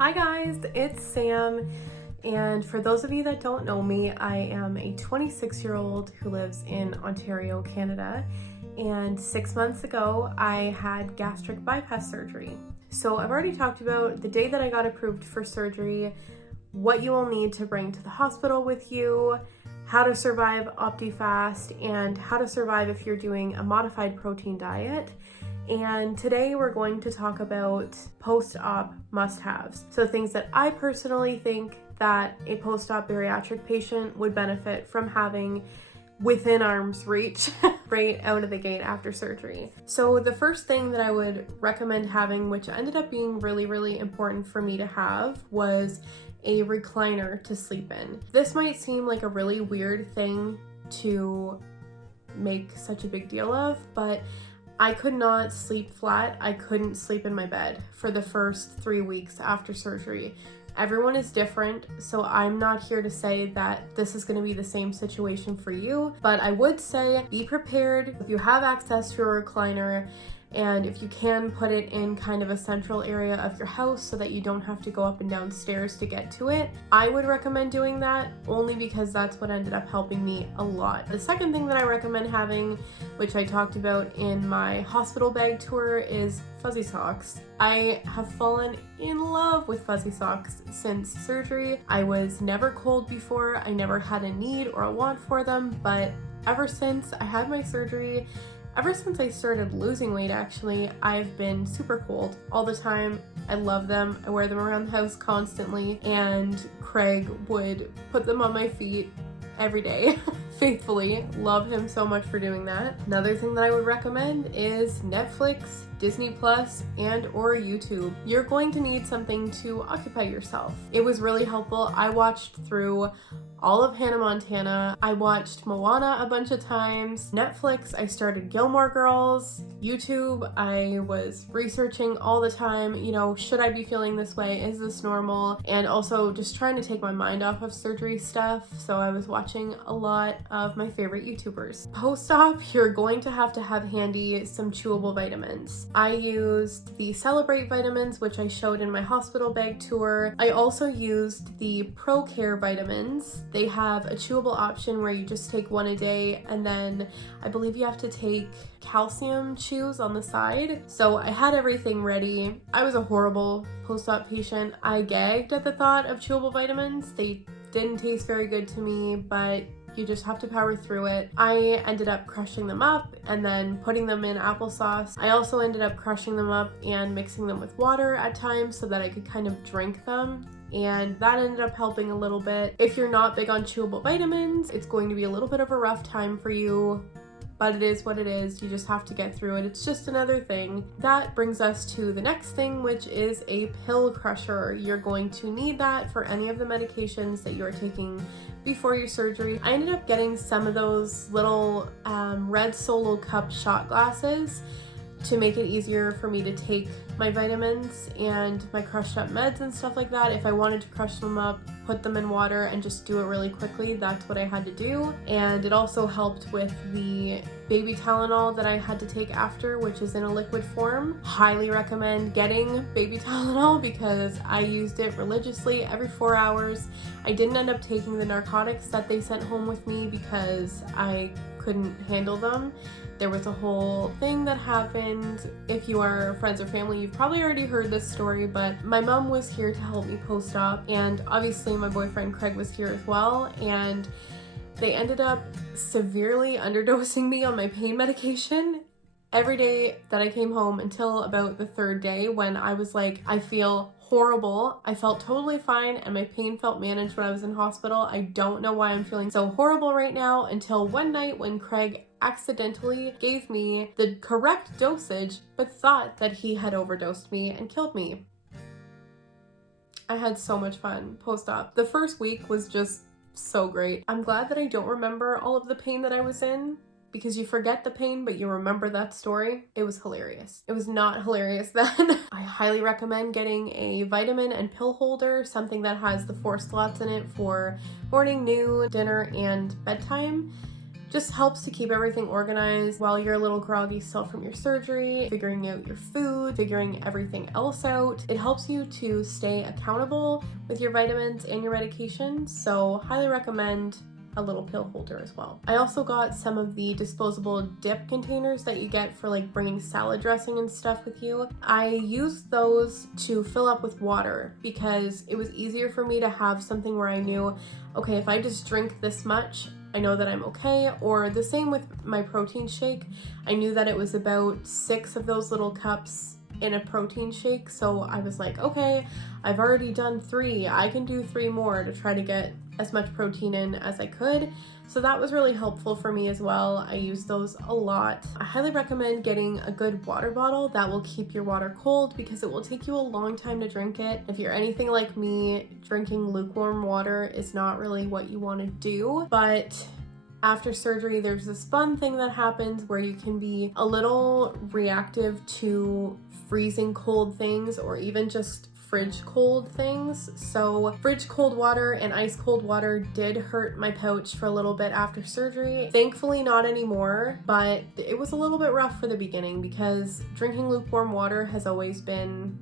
Hi guys, it's Sam, and for those of you that don't know me, I am a 26-year-old who lives in Ontario, Canada, and 6 months ago I had gastric bypass surgery. So I've already talked about the day that I got approved for surgery, what you will need to bring to the hospital with you, how to survive OptiFast, and how to survive if you're doing a modified protein diet. And today we're going to talk about post-op must-haves. So things that I personally think that a post-op bariatric patient would benefit from having within arm's reach right out of the gate after surgery. So the first thing that I would recommend having, which ended up being really important for me to have, was a recliner to sleep in. This might seem like a really weird thing to make such a big deal of, but I could not sleep flat. I couldn't sleep in my bed for the first 3 weeks after surgery. Everyone is different, so I'm not here to say that this is going to be the same situation for you, but I would say be prepared. If you have access to a recliner, and if you can, put it in kind of a central area of your house so that you don't have to go up and down stairs to get to it. I would recommend doing that only because that's what ended up helping me a lot. The second thing that I recommend having, which I talked about in my hospital bag tour, is fuzzy socks. I have fallen in love with fuzzy socks since surgery. I was never cold before. I never had a need or a want for them, but ever since I had my surgery, ever since I started losing weight, actually, I've been super cold all the time. I love them. I wear them around the house constantly, and Craig would put them on my feet every day faithfully. Love him so much for doing that. Another thing that I would recommend is Netflix, Disney Plus, and or YouTube. You're going to need something to occupy yourself. It was really helpful. I watched through all of Hannah Montana. I watched Moana a bunch of times. Netflix, I started Gilmore Girls. YouTube, I was researching all the time, should I be feeling this way? Is this normal? And also just trying to take my mind off of surgery stuff. So I was watching a lot of my favorite YouTubers. Post-op, you're going to have handy some chewable vitamins. I used the Celebrate vitamins, which I showed in my hospital bag tour. I also used the ProCare vitamins. They have a chewable option where you just take one a day, and then I believe you have to take calcium chews on the side. So I had everything ready. I was a horrible post-op patient. I gagged at the thought of chewable vitamins. They didn't taste very good to me, but you just have to power through it. I ended up crushing them up and then putting them in applesauce. I also ended up crushing them up and mixing them with water at times so that I could kind of drink them, and that ended up helping a little bit. If you're not big on chewable vitamins, it's going to be a little bit of a rough time for you, but it is what it is. You just have to get through it. It's just another thing. That brings us to the next thing, which is a pill crusher. You're going to need that for any of the medications that you're taking before your surgery. I ended up getting some of those little red Solo Cup shot glasses to make it easier for me to take my vitamins and my crushed up meds and stuff like that. If I wanted to crush them up, put them in water and just do it really quickly, that's what I had to do. And it also helped with the baby Tylenol that I had to take after, which is in a liquid form. Highly recommend getting baby Tylenol because I used it religiously every 4 hours. I didn't end up taking the narcotics that they sent home with me because I couldn't handle them. There was a whole thing that happened. If you are friends or family, you've probably already heard this story, but my mom was here to help me post-op, and obviously my boyfriend Craig was here as well, and they ended up severely underdosing me on my pain medication every day that I came home until about the third day, when I was like, I feel horrible. I felt totally fine and my pain felt managed when I was in hospital. I don't know why I'm feeling so horrible right now, until one night when Craig accidentally gave me the correct dosage but thought that he had overdosed me and killed me. I had so much fun post-op. The first week was just so great. I'm glad that I don't remember all of the pain that I was in, because you forget the pain, but you remember that story. It was hilarious. It was not hilarious then. I highly recommend getting a vitamin and pill holder, something that has the 4 slots in it for morning, noon, dinner, and bedtime. just helps to keep everything organized while you're a little groggy still from your surgery, figuring out your food, figuring everything else out. It helps you to stay accountable with your vitamins and your medication, so highly recommend a little pill holder as well. I also got some of the disposable dip containers that you get for like bringing salad dressing and stuff with you. I used those to fill up with water because it was easier for me to have something where I knew, okay, if I just drink this much, I know that I'm okay. Or the same with my protein shake. I knew that it was about 6 of those little cups in a protein shake, so I was like, okay, I've already done 3, I can do 3 more to try to get as much protein in as I could. So that was really helpful for me as well. I use those a lot. I highly recommend getting a good water bottle that will keep your water cold because it will take you a long time to drink it. If you're anything like me, drinking lukewarm water is not really what you want to do, but after surgery, there's this fun thing that happens where you can be a little reactive to freezing cold things or even just fridge cold things. So fridge cold water and ice cold water did hurt my pouch for a little bit after surgery. Thankfully not anymore, but it was a little bit rough for the beginning because drinking lukewarm water has always been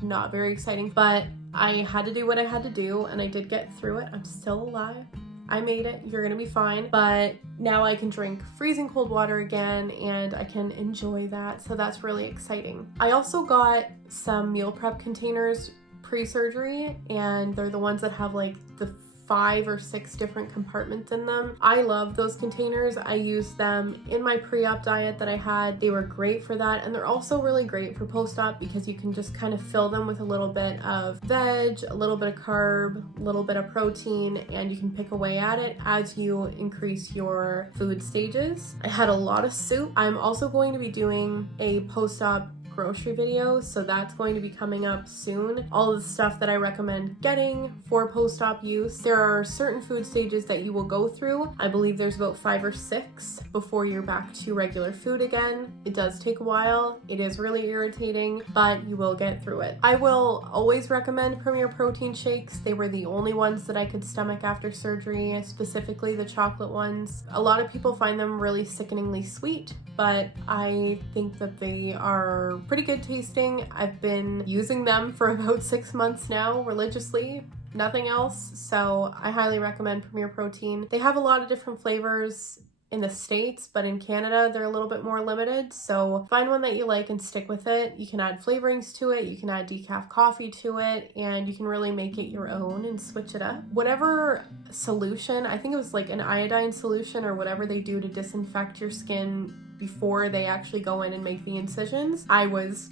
not very exciting, but I had to do what I had to do and I did get through it. I'm still alive. I made it, you're gonna be fine. But now I can drink freezing cold water again and I can enjoy that, so that's really exciting. I also got some meal prep containers pre-surgery, and they're the ones that have like the 5 or 6 different compartments in them. I love those containers. I used them in my pre-op diet that I had. They were great for that, and they're also really great for post-op because you can just kind of fill them with a little bit of veg, a little bit of carb, a little bit of protein, and you can pick away at it as you increase your food stages. I had a lot of soup. I'm also going to be doing a post-op grocery video, so that's going to be coming up soon. All of the stuff that I recommend getting for post-op use. There are certain food stages that you will go through. I believe there's about 5 or 6 before you're back to regular food again. It does take a while. It is really irritating, but you will get through it. I will always recommend Premier Protein shakes. They were the only ones that I could stomach after surgery, specifically the chocolate ones. A lot of people find them really sickeningly sweet, but I think that they are pretty good tasting. I've been using them for about 6 months now religiously, nothing else, so I highly recommend Premier Protein. They have a lot of different flavors in the States, but in Canada they're a little bit more limited, so find one that you like and stick with it. You can add flavorings to it, you can add decaf coffee to it, and you can really make it your own and switch it up. Whatever solution, I think it was like an iodine solution or whatever they do to disinfect your skin before they actually go in and make the incisions, I was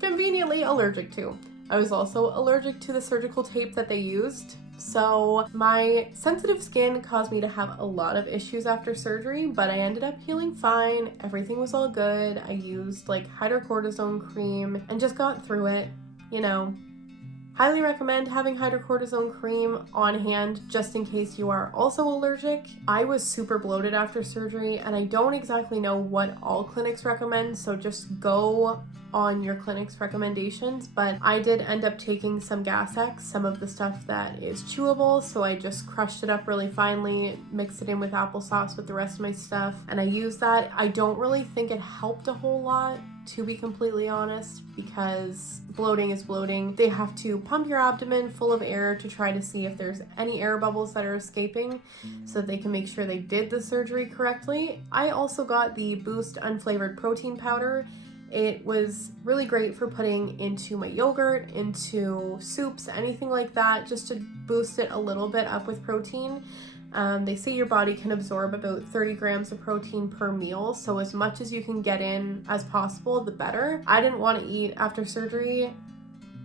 conveniently allergic to. I was also allergic to the surgical tape that they used. So my sensitive skin caused me to have a lot of issues after surgery, but I ended up healing fine. Everything was all good. I used like hydrocortisone cream and just got through it, you know. Highly recommend having hydrocortisone cream on hand just in case you are also allergic. I was super bloated after surgery and I don't exactly know what all clinics recommend, so just go on your clinic's recommendations, but I did end up taking some Gas X, some of the stuff that is chewable, so I just crushed it up really finely, mixed it in with applesauce with the rest of my stuff, and I used that. I don't really think it helped a whole lot, to be completely honest, because bloating is bloating. They have to pump your abdomen full of air to try to see if there's any air bubbles that are escaping so that they can make sure they did the surgery correctly. I also got the Boost unflavored protein powder. It was really great for putting into my yogurt, into soups, anything like that, just to boost it a little bit up with protein. They say your body can absorb about 30 grams of protein per meal, so as much as you can get in as possible, the better. I didn't want to eat after surgery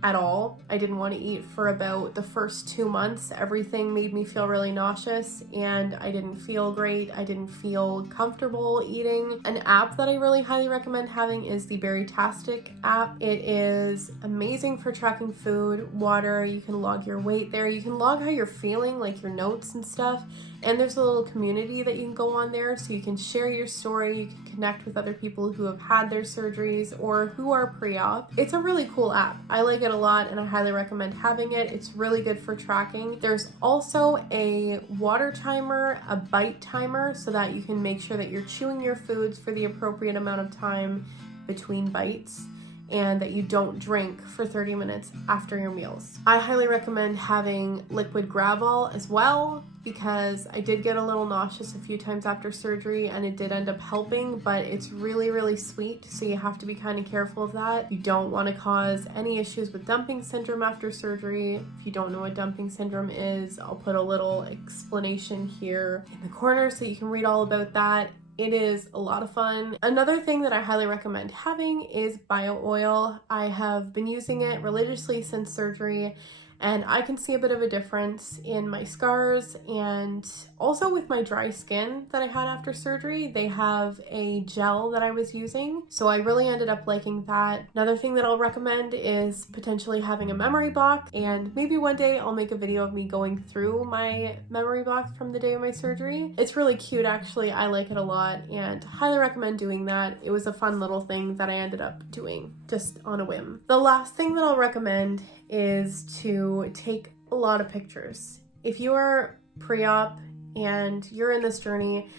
at all. I didn't want to eat for about the first 2 months. Everything made me feel really nauseous and I didn't feel great. I didn't feel comfortable eating. An app that I really highly recommend having is the Berrytastic app. It is amazing for tracking food, water. You can log your weight there. You can log how you're feeling, like your notes and stuff. And there's a little community that you can go on there so you can share your story, you can connect with other people who have had their surgeries or who are pre-op. It's a really cool app. I like it a a lot and I highly recommend having it. It's really good for tracking. There's also a water timer, a bite timer, so that you can make sure that you're chewing your foods for the appropriate amount of time between bites, and that you don't drink for 30 minutes after your meals. I highly recommend having liquid Gravol as well, because I did get a little nauseous a few times after surgery and it did end up helping, but it's really, really sweet, so you have to be kind of careful of that. You don't want to cause any issues with dumping syndrome after surgery. If you don't know what dumping syndrome is, I'll put a little explanation here in the corner so you can read all about that. It is a lot of fun. Another thing that I highly recommend having is bio oil. I have been using it religiously since surgery, and I can see a bit of a difference in my scars and also with my dry skin that I had after surgery. They have a gel that I was using, so I really ended up liking that. Another thing that I'll recommend is potentially having a memory box, and maybe one day I'll make a video of me going through my memory box from the day of my surgery. It's really cute actually. I like it a lot and highly recommend doing that. It was a fun little thing that I ended up doing just on a whim. The last thing that I'll recommend is to take a lot of pictures. If you are pre-op and you're in this journey,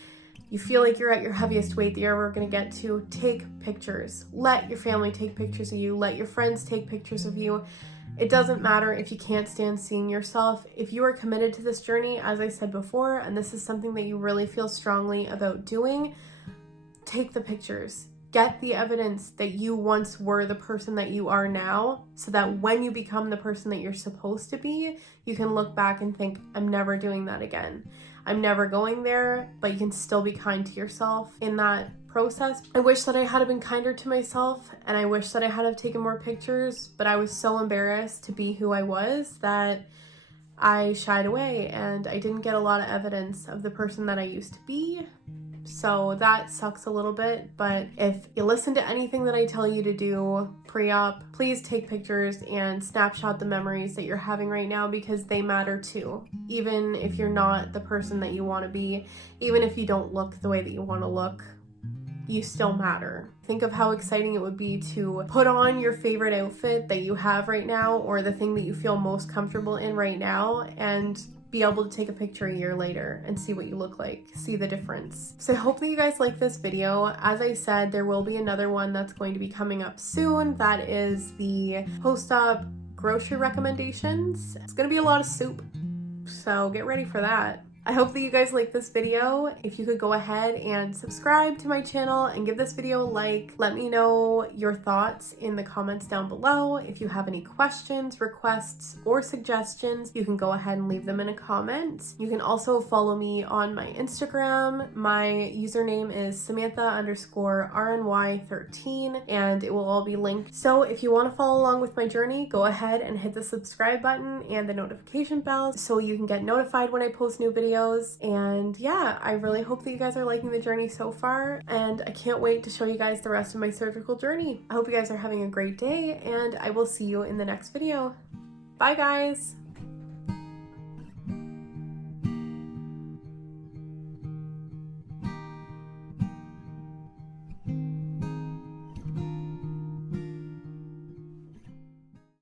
you feel like you're at your heaviest weight that you're ever going to get to, take pictures. Let your family take pictures of you. Let your friends take pictures of you. It doesn't matter if you can't stand seeing yourself. If you are committed to this journey, as I said before, and this is something that you really feel strongly about doing, take the pictures. Get the evidence that you once were the person that you are now, so that when you become the person that you're supposed to be, you can look back and think, I'm never doing that again. I'm never going there, but you can still be kind to yourself in that process. I wish that I had been kinder to myself, and I wish that I had taken more pictures, but I was so embarrassed to be who I was that I shied away, and I didn't get a lot of evidence of the person that I used to be. So that sucks a little bit, but if you listen to anything that I tell you to do pre-op, please take pictures and snapshot the memories that you're having right now, because they matter too. Even if you're not the person that you want to be, even if you don't look the way that you want to look, you still matter. Think of how exciting it would be to put on your favorite outfit that you have right now, or the thing that you feel most comfortable in right now, and be able to take a picture a year later and see what you look like, see the difference. So I hope that you guys like this video. As I said, there will be another one that's going to be coming up soon. That is the post-op grocery recommendations. It's gonna be a lot of soup, so get ready for that. I hope that you guys like this video. If you could go ahead and subscribe to my channel and give this video a like. Let me know your thoughts in the comments down below. If you have any questions, requests, or suggestions, you can go ahead and leave them in a comment. You can also follow me on my Instagram. My username is Samantha_RNY13, and it will all be linked. So if you want to follow along with my journey, go ahead and hit the subscribe button and the notification bell so you can get notified when I post new videos. And yeah, I really hope that you guys are liking the journey so far, and I can't wait to show you guys the rest of my surgical journey. I hope you guys are having a great day, and I will see you in the next video. Bye guys!